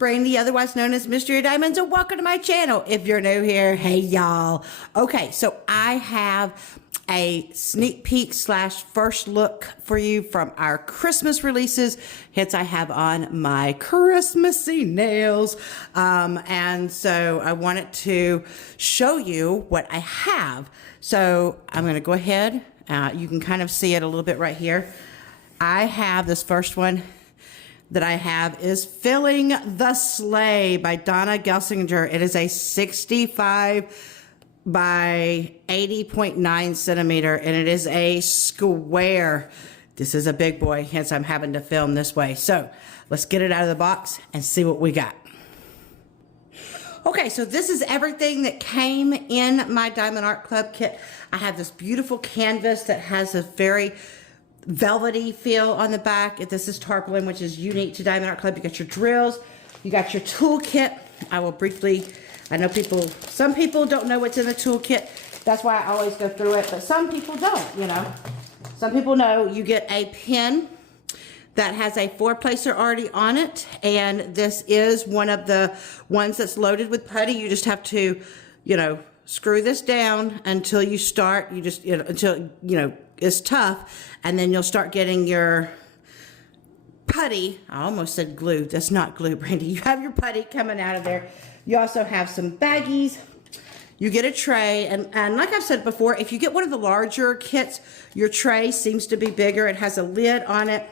Brandy, otherwise known as Mystery of Diamonds, and welcome to my channel. If you're new here, hey y'all. Okay, so I have a sneak peek slash first look for you from our Christmas releases. Hence, I have on my Christmassy nails. And so I wanted to show you what I have. So I'm going to go ahead. You can kind of see it a little bit right here. I have this first one that I have is Filling the Sleigh by Donna Gelsinger. It is a 65 by 80.9 centimeter, and it is a square. This is a big boy, hence I'm having to film this way. So let's get it out of the box and see what we got. Okay, so this is everything that came in my Diamond Art Club kit. I have this beautiful canvas that has a very velvety feel on the back. This is tarpaulin, which is unique to Diamond Art Club. You got your drills, you got your toolkit. I will briefly, I know some people don't know what's in the toolkit. That's why I always go through it, but some people don't, you know. Some people know you get a pin that has a 4-placer already on it, and this is one of the ones that's loaded with putty. You just have to, you know, screw this down until you start, until, you know, it's tough, and then you'll start getting your putty. I almost said glue. That's not glue, Brandy. You have your putty coming out of there. You also have some baggies. You get a tray, and like I've said before, if you get one of the larger kits, your tray seems to be bigger. It has a lid on it,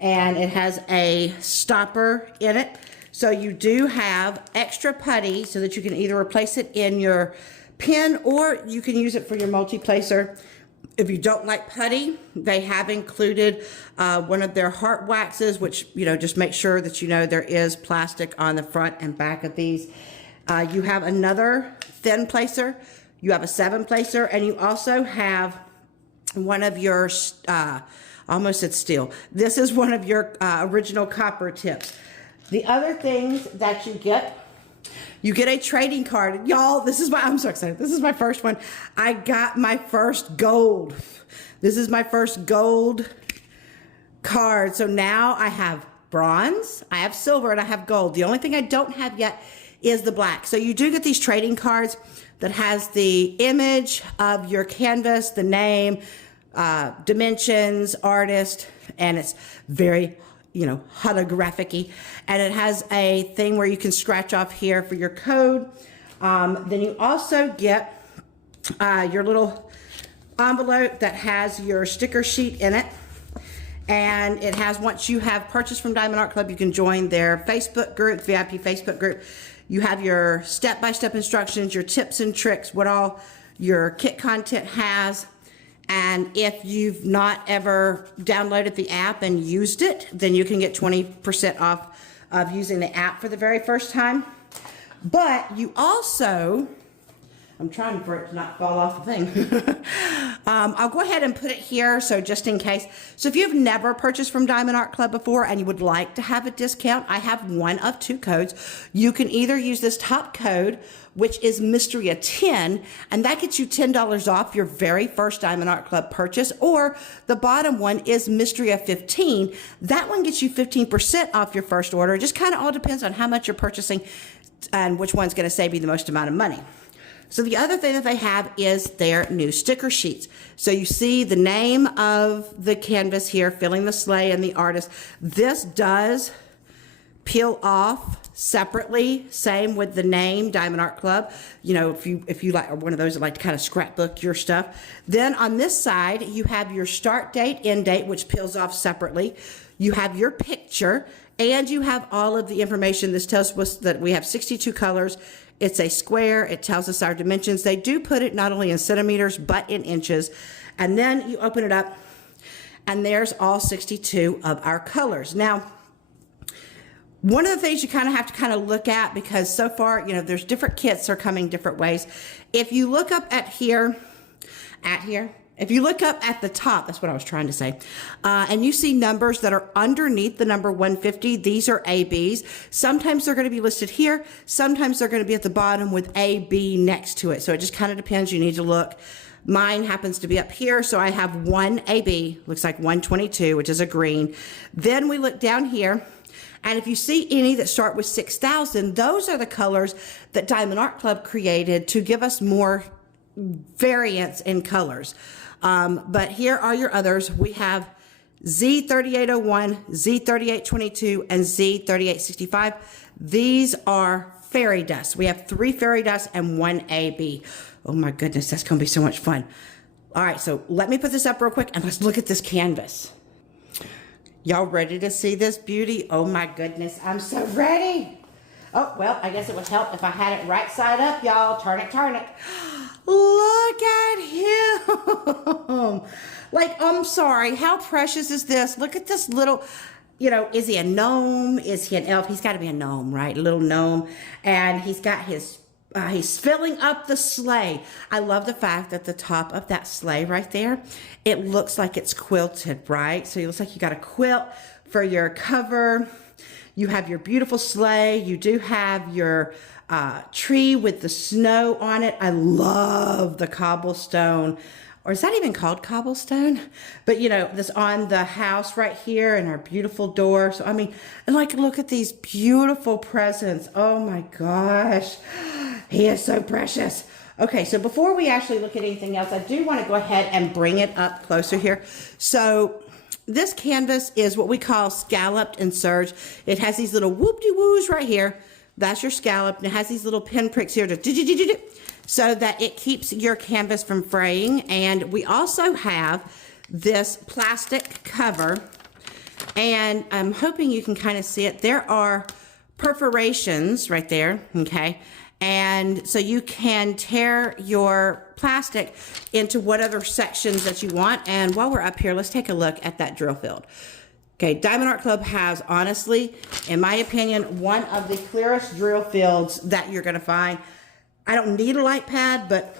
and it has a stopper in it. So you do have extra putty so that you can either replace it in your pen or you can use it for your multi-placer. If you don't like putty, they have included one of their heart waxes, which, you know, just make sure that you know there is plastic on the front and back of these. You have another thin placer, you have a 7-placer, and you also have one of your, almost said steel. This is one of your original copper tips. The other things that you get a trading card. Y'all, this is I'm so excited. This is my first one. I got my first gold. This is my first gold card. So now I have bronze, I have silver, and I have gold. The only thing I don't have yet is the black. So you do get these trading cards that has the image of your canvas, the name, dimensions, artist, and it's very, you know, holographic-y, and it has a thing where you can scratch off here for your code. Then you also get your little envelope that has your sticker sheet in it, and it has, once you have purchased from Diamond Art Club, you can join their Facebook group, VIP Facebook group. You have your step-by-step instructions, your tips and tricks, what all your kit content has. And if you've not ever downloaded the app and used it, then you can get 20% off of using the app for the very first time. But you also, I'm trying for it to not fall off the thing. I'll go ahead and put it here, so just in case. So if you've never purchased from Diamond Art Club before and you would like to have a discount, I have one of 2 codes. You can either use this top code, which is Mystery of 10, and that gets you $10 off your very first Diamond Art Club purchase, or the bottom one is Mystery of 15. That one gets you 15% off your first order. It just kind of all depends on how much you're purchasing and which one's going to save you the most amount of money. So the other thing that they have is their new sticker sheets. So you see the name of the canvas here, Filling the Sleigh, and the artist. This does peel off separately, same with the name Diamond Art Club. You know, if you like, or one of those that like to kind of scrapbook your stuff. Then on this side, you have your start date, end date, which peels off separately. You have your picture, and you have all of the information. This tells us that we have 62 colors. It's a square. It tells us our dimensions. They do put it not only in centimeters, but in inches. And then you open it up, and there's all 62 of our colors. Now, one of the things you kind of have to kind of look at, because so far, you know, there's different kits that are coming different ways. If you look up if you look up at the top, that's what I was trying to say, and you see numbers that are underneath the number 150, these are ABs. Sometimes they're going to be listed here. Sometimes they're going to be at the bottom with AB next to it. So it just kind of depends. You need to look. Mine happens to be up here, so I have one AB, looks like 122, which is a green. Then we look down here, And if you see any that start with 6,000, those are the colors that Diamond Art Club created to give us more variance in colors. But here are your others. We have Z3801, Z3822, and Z3865. These are fairy dust. We have 3 fairy dust and 1 AB. Oh my goodness, that's gonna be so much fun. All right, so let me put this up real quick and let's look at this canvas. Y'all ready to see this beauty? Oh my goodness, I'm so ready. Oh, well, I guess it would help if I had it right side up, y'all. Turn it, turn it. Look at him. Like, I'm sorry, how precious is this? Look at this little, you know, is he a gnome? Is he an elf? He's got to be a gnome, right? A little gnome. And he's got his, he's filling up the sleigh. I love the fact that the top of that sleigh right there, it looks like it's quilted, right? So it looks like you got a quilt for your cover. You have your beautiful sleigh. You do have your tree with the snow on it. I love the cobblestone. Or is that even called cobblestone? But you know, this on the house right here and our beautiful door. So I mean, and like, look at these beautiful presents. Oh my gosh, he is so precious. Okay, so before we actually look at anything else, I do want to go ahead and bring it up closer here. So this canvas is what we call scalloped and serge. It has these little whoop-de-woos right here. That's your scallop, and it has these little pinpricks here to so that it keeps your canvas from fraying. And we also have this plastic cover, and I'm hoping you can kind of see it. There are perforations right there, okay? And so you can tear your plastic into whatever sections that you want. And while we're up here, let's take a look at that drill field. Okay, Diamond Art Club has, honestly, in my opinion, one of the clearest drill fields that you're gonna find. I don't need a light pad, but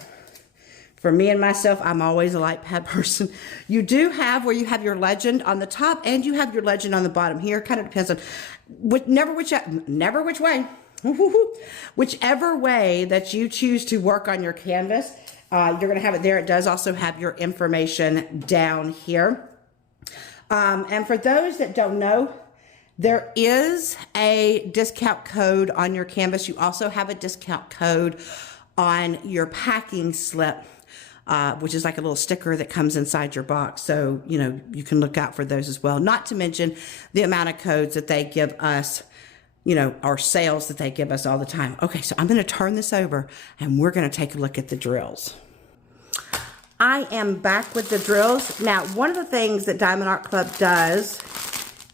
for me and myself, I'm always a light pad person. You do have where you have your legend on the top and you have your legend on the bottom here. Kind of depends on which way. Whichever way that you choose to work on your canvas, you're going to have it there. It does also have your information down here. And for those that don't know, there is a discount code on your canvas. You also have a discount code on your packing slip, which is like a little sticker that comes inside your box. So, you know, you can look out for those as well. Not to mention the amount of codes that they give us, you know, our sales that they give us all the time. Okay, so I'm going to turn this over and we're going to take a look at the drills. I am back with the drills. Now, one of the things that Diamond Art Club does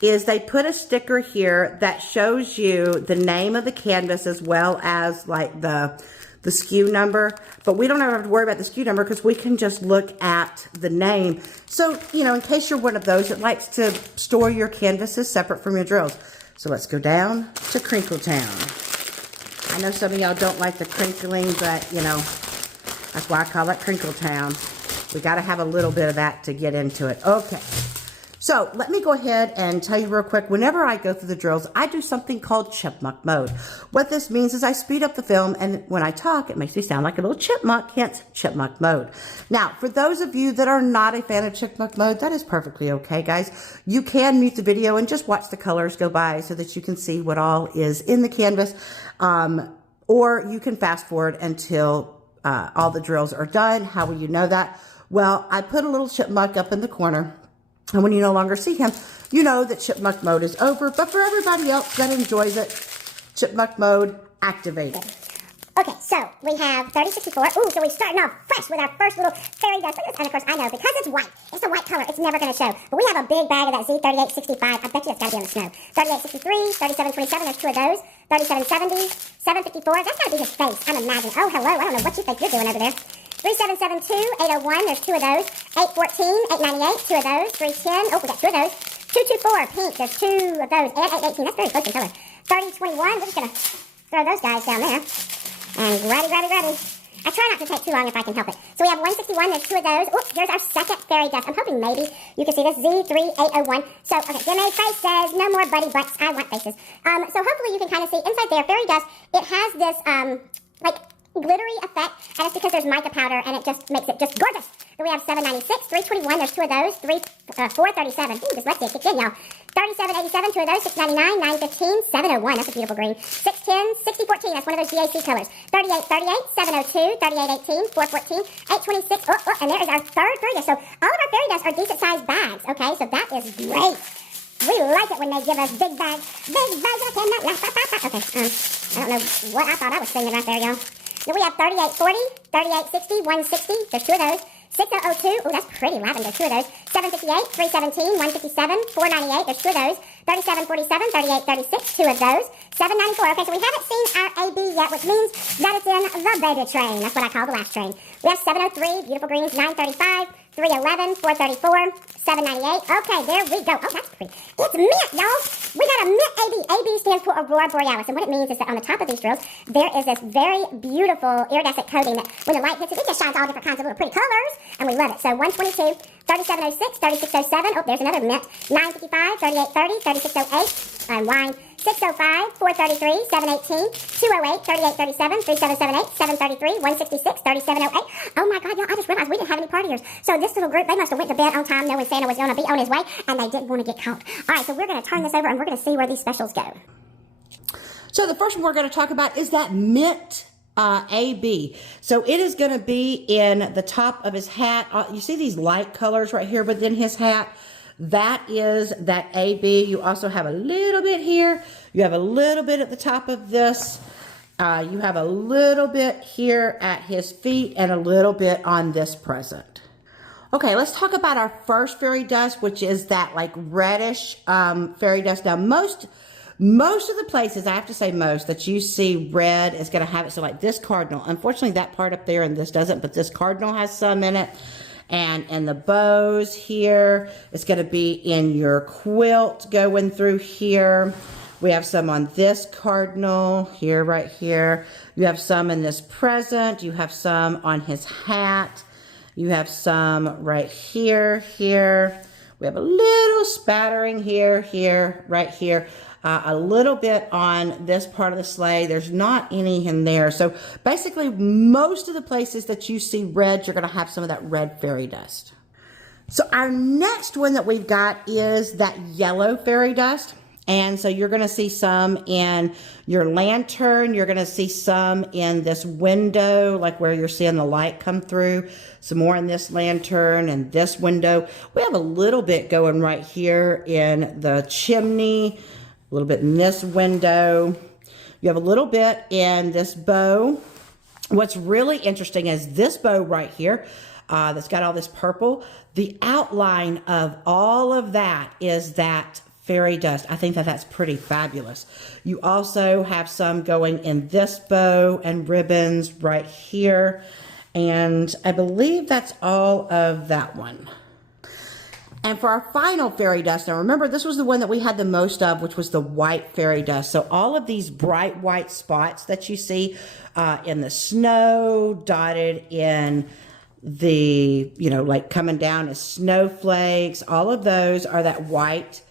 is they put a sticker here that shows you the name of the canvas as well as like the SKU number. But we don't ever have to worry about the SKU number because we can just look at the name. So, you know, in case you're one of those that likes to store your canvases separate from your drills. So let's go down to Crinkle Town. I know some of y'all don't like the crinkling, but you know, that's why I call it Crinkle Town. We got to have a little bit of that to get into it. Okay. So let me go ahead and tell you real quick, whenever I go through the drills, I do something called chipmunk mode. What this means is I speed up the film, and when I talk, it makes me sound like a little chipmunk, hence chipmunk mode. Now, for those of you that are not a fan of chipmunk mode, that is perfectly okay, guys. You can mute the video and just watch the colors go by so that you can see what all is in the canvas, or you can fast forward until all the drills are done. How will you know that? Well, I put a little chipmunk up in the corner. And when you no longer see him, you know that chipmunk mode is over. But for everybody else that enjoys it, chipmunk mode activated. Okay, so we have 3064. Ooh, so we're starting off fresh with our first little fairy dust. And of course, I know because it's white, it's a white color, it's never going to show. But we have a big bag of that Z3865. I bet you it's got to be on the snow. 3863, 3727, there's 2 of those. 3770, 754. That's got to be his face, I'm imagining. Oh, hello, I don't know what you think you're doing over there. 3772, 801, there's 2 of those. 814, 898, 2 of those. 310, oh, we got 2 of those. 224, pink, there's 2 of those. And 818, that's very close in color. 3021, we're just going to throw those guys down there. And ready. I try not to take too long if I can help it. So we have 161, there's 2 of those. Oops, there's our second fairy dust. I'm hoping maybe you can see this, Z3801. So, okay, Jimmy Face says, no more buddy butts, I want faces. So hopefully you can kind of see inside there, fairy dust, it has this, like, glittery effect, and it's because there's mica powder, and it just makes it just gorgeous. Then we have 796, 321. There's two of those. 437. Ooh, dyslexia kicked in, y'all. 3787, two of those. 699, 915, 701. That's a beautiful green. 610, 6014. That's one of those GAC colors. 3838, 702, 3818, 414, 826. And there is our third fairy dust. So all of our fairy dust are decent sized bags. Okay, so that is great. We like it when they give us big bags. Big bags I cannot laugh. Okay, I don't know what I thought I was singing right there, y'all. Then we have 3840, 3860, 160. There's two of those. 6002. Oh, that's pretty lavender. Two of those. 758, 317, 157, 498. There's two of those. 3747, 3836. Two of those. 794. Okay, so we haven't seen our AB yet, which means that it's in the baby train. That's what I call the last train. We have 703, beautiful greens, 935, 311, 434, 798. Okay, there we go. Oh, that's pretty. It's mint, y'all. We got a mint AB. AB stands for Aurora Borealis. And what it means is that on the top of these drills, there is this very beautiful iridescent coating that when the light hits it, it just shines all different kinds of little pretty colors. And we love it. So 122, 3706, 3607. Oh, there's another mint. 955, 3830, 3608. Wine. 605, 433, 718, 208, 3837, 3778, 733, 166, 3708. Oh my God, y'all, I just realized we didn't have any partiers. So this little group, they must have went to bed on time knowing Santa was going to be on his way, and they didn't want to get caught. All right, so we're going to turn this over, and we're going to see where these specials go. So the first one we're going to talk about is that mint AB. So it is going to be in the top of his hat. You see these light colors right here within his hat? That is that AB. You also have a little bit here. You have a little bit at the top of this. You have a little bit here at his feet and a little bit on this present. Okay, let's talk about our first fairy dust, which is that like reddish fairy dust. Now, most of the places, I have to say most, that you see red is going to have it. So like this cardinal. Unfortunately, that part up there and this doesn't, but this cardinal has some in it. And in the bows here, it's going to be in your quilt going through here. We have some on this cardinal here, right here. You have some in this present. You have some on his hat. You have some right here, here. We have a little spattering here, here, right here. A little bit on this part of the sleigh. There's not any in there. So basically, most of the places that you see red, you're going to have some of that red fairy dust. So our next one that we've got is that yellow fairy dust. And so you're going to see some in your lantern. You're going to see some in this window, like where you're seeing the light come through. Some more in this lantern and this window. We have a little bit going right here in the chimney. A little bit in this window. You have a little bit in this bow. What's really interesting is this bow right here that's got all this purple. The outline of all of that is that fairy dust. I think that that's pretty fabulous. You also have some going in this bow and ribbons right here. And I believe that's all of that one. And for our final fairy dust, now remember, this was the one that we had the most of, which was the white fairy dust. So all of these bright white spots that you see in the snow, dotted in the, like coming down as snowflakes, all of those are that white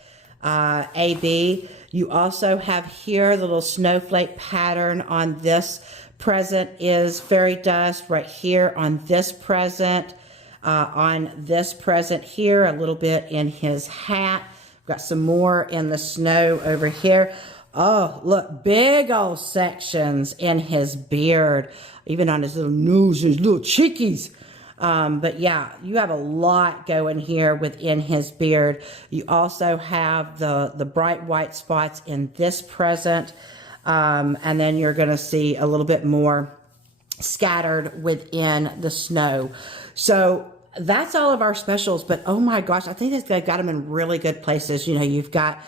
AB. You also have here the little snowflake pattern on this present is fairy dust right here on this present. On this present here, a little bit in his hat. We've got some more in the snow over here. Oh, look, big old sections in his beard, even on his little nose, his little cheekies. But yeah, you have a lot going here within his beard. You also have the bright white spots in this present. And then you're going to see a little bit more scattered within the snow. So that's all of our specials, but oh my gosh, I think they've got them in really good places. You've got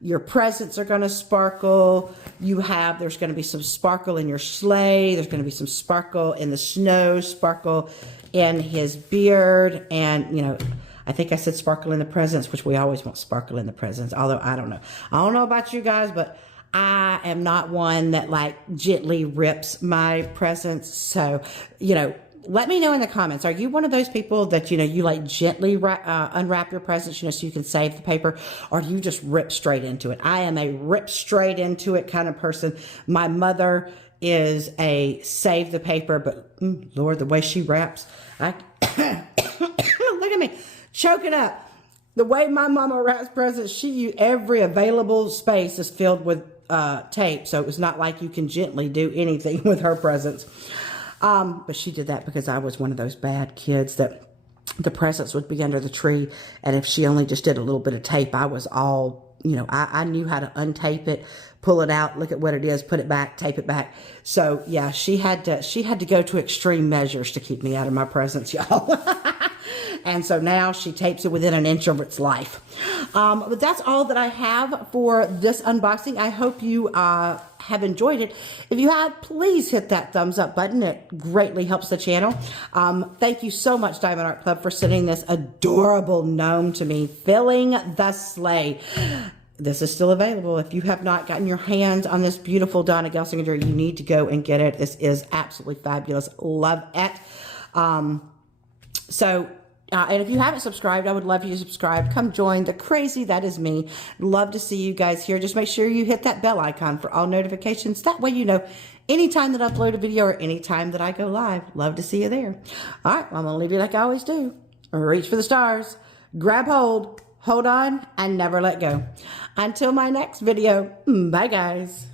your presents are going to sparkle. There's going to be some sparkle in your sleigh. There's going to be some sparkle in the snow, sparkle in his beard. And, I think I said sparkle in the presents, which we always want sparkle in the presents. Although I don't know. I don't know about you guys, but I am not one that like gently rips my presents. So, let me know in the comments. Are you one of those people that, you like gently unwrap your presents, so you can save the paper? Or do you just rip straight into it? I am a rip straight into it kind of person. My mother is a save the paper, but Lord, the way she wraps, Look at me, choking up. The way my mama wraps presents, she used every available space is filled with tape. So it's not like you can gently do anything with her presents. But she did that because I was one of those bad kids that the presents would be under the tree. And if she only just did a little bit of tape, I was all, you know, I knew how to untape it, pull it out, look at what it is, put it back, tape it back. So yeah, she had to go to extreme measures to keep me out of my presents, y'all. And so now she tapes it within an inch of its life. But that's all that I have for this unboxing. I hope you have enjoyed it. If you have, please hit that thumbs up button. It greatly helps the channel. Thank you so much, Diamond Art Club, for sending this adorable gnome to me, filling the sleigh. This is still available. If you have not gotten your hands on this beautiful Donna Gelsinger, you need to go and get it. This is absolutely fabulous. Love it. And if you haven't subscribed, I would love you to subscribe. Come join the crazy that is me. Love to see you guys here. Just make sure you hit that bell icon for all notifications. That way you know anytime that I upload a video or anytime that I go live. Love to see you there. All right, well, I'm going to leave you like I always do. Reach for the stars. Grab hold on, and never let go. Until my next video, bye guys.